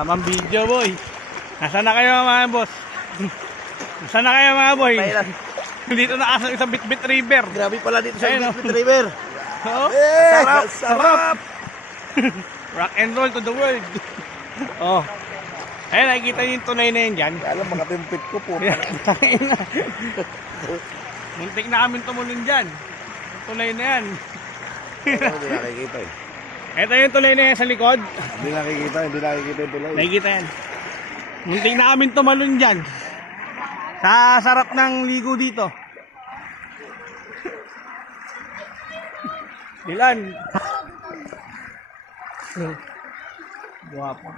Tamang video, boy. Nasaan na kayo mga boss? Nasaan na kayo mga boy? Dito na asa sa Bitbit River. Grabe pala dito sa Ayun, Bitbit River. Oo. Sarap, sarap. Rock and roll to the world. Oh. Ayun, nakikita niyo yung tunay na yun dyan. Alam, mga pimpit ko po. Muntik na kami tumulong dyan. Tunay na yan. Hindi nakikita eh. Ito yung tulay na yan sa likod. Hindi nakikita yung tulay. Nakikita yan. Muntik na kami tumalon dyan. Sa sarap ng ligo dito. Dilan. Guwapo.